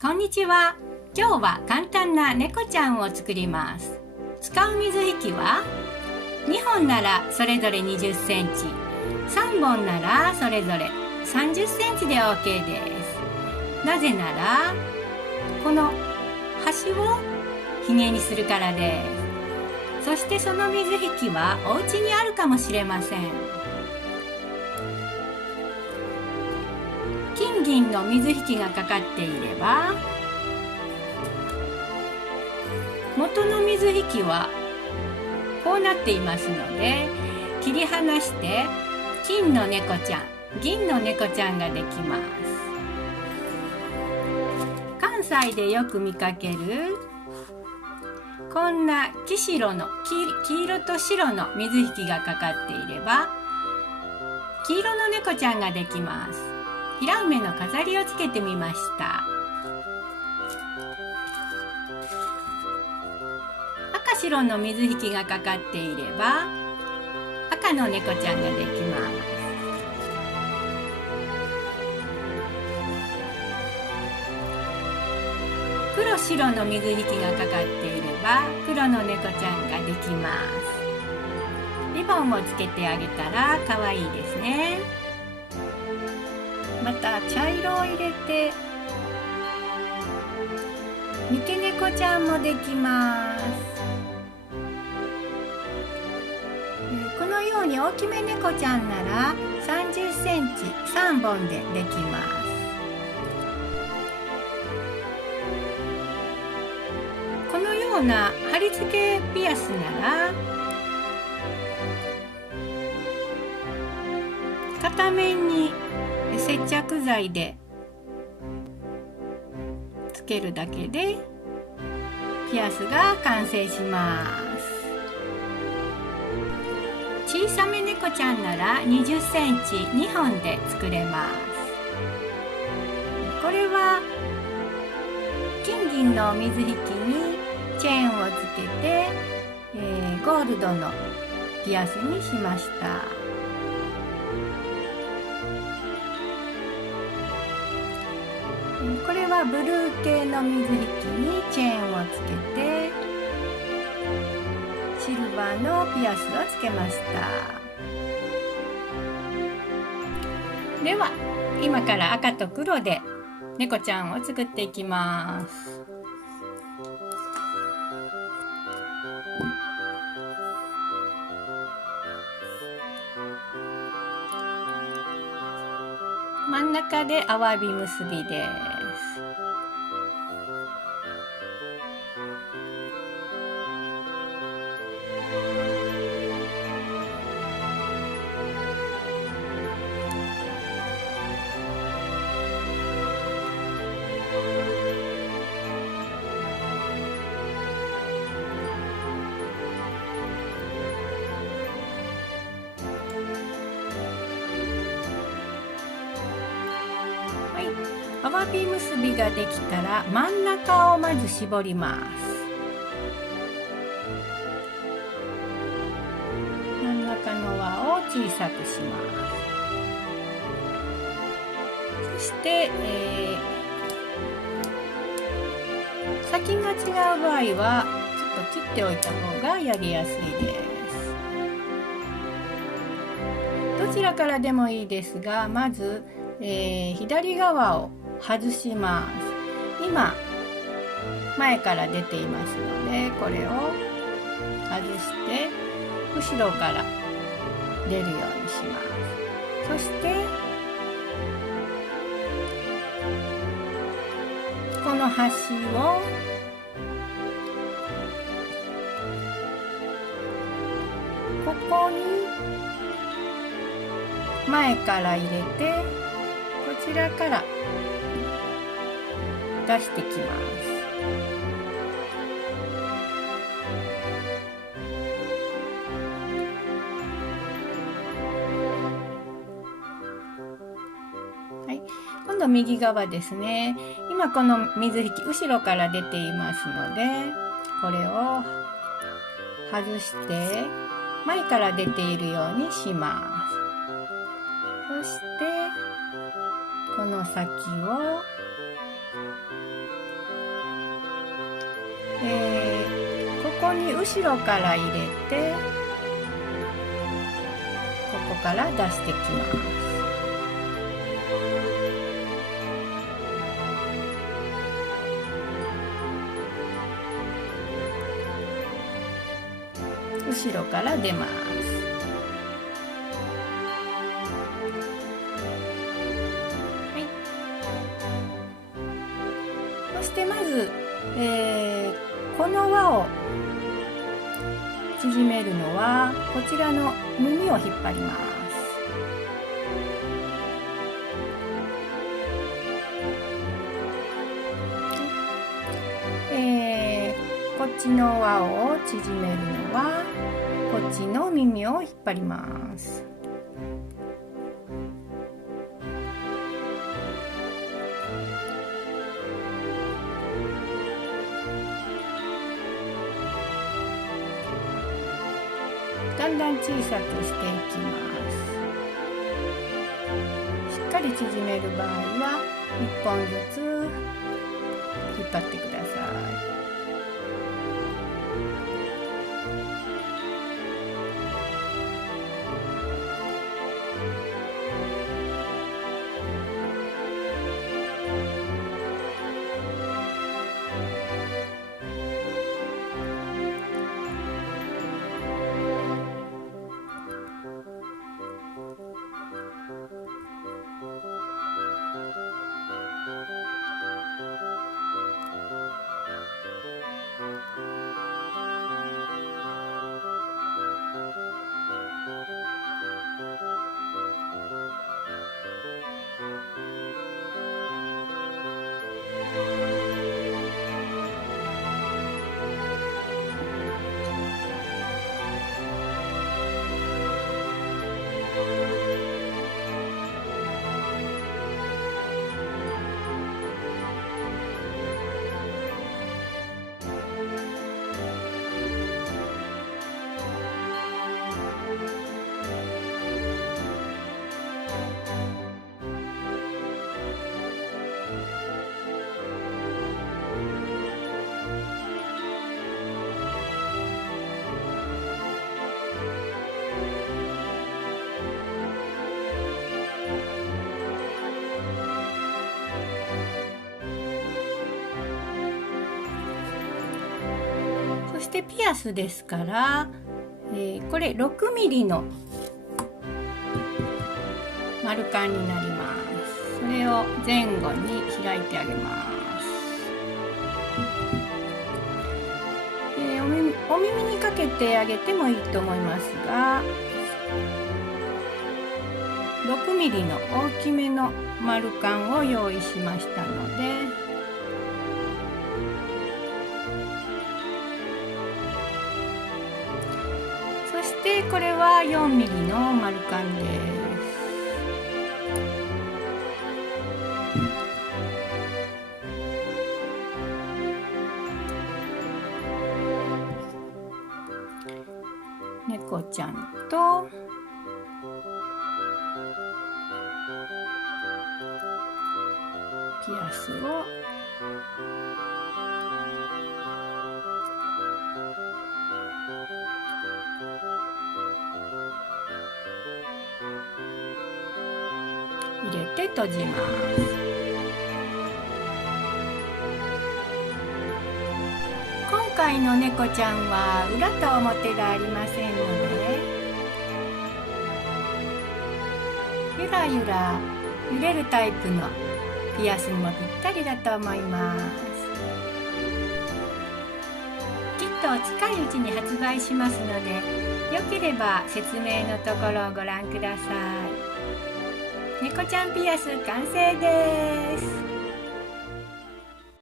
こんにちは。今日は簡単な猫ちゃんを作ります。使う水引は2本ならそれぞれ20センチ、3本ならそれぞれ30センチで OK です。なぜならこの端をひげにするからです。そしてその水引はお家にあるかもしれません。金銀の水引がかかっていれば、元の水引はこうなっていますので、切り離して金の猫ちゃん、銀の猫ちゃんができます。関西でよく見かけるこんな黄色と白の水引がかかっていれば、黄色の猫ちゃんができます。平梅の飾りをつけてみました。赤白の水引がかかっていれば、赤の猫ちゃんができます。黒白の水引がかかっていれば、黒の猫ちゃんができます。リボンをつけてあげたら可愛いですね。また茶色を入れて三毛猫ちゃんもできます。このように大きめ猫ちゃんなら30センチ3本でできます。このような貼り付けピアスなら片面に接着剤でつけるだけでピアスが完成します。小さめ猫ちゃんなら20センチ2本で作れます。これは金銀の水引にチェーンをつけて、ゴールドのピアスにしました。これはブルー系の水引にチェーンをつけてシルバーのピアスをつけました。では今から赤と黒で猫ちゃんを作っていきます。真ん中でアワビ結びです。アワビ結びができたら真ん中をまず絞ります。真ん中の輪を小さくします。そして、先が違う場合はちょっと切っておいた方がやりやすいです。どちらからでもいいですが、まず、左側を外します。今前から出ていますので、これを外して後ろから出るようにします。そしてこの端をここに前から入れて、こちらから出してきます。はい、今度右側ですね。今この水引後ろから出ていますので、これを外して前から出ているようにします。そしてこの先をここに後ろから入れて、ここから出してきます。後ろから出ます。はい。そしてまず、この輪を縮めるのはこちらの耳を引っ張ります。こっちの輪を縮めるのはこっちの耳を引っ張ります。だんだん小さくしていきます。しっかり縮める場合は1本ずつ引っ張ってください。そしてピアスですから、これ6ミリの丸カンになります。それを前後に開いてあげます。お耳にかけてあげてもいいと思いますが、6ミリの大きめの丸カンを用意しましたので、そしてこれは4ミリの丸カンです。猫ちゃんとピアスを入れて閉じます。今回の猫ちゃんは裏と表がありませんので、ゆらゆら揺れるタイプのピアスにもぴったりだと思います。きっと近いうちに発売しますので、よければ説明のところをご覧ください。猫ちゃんピアス完成です。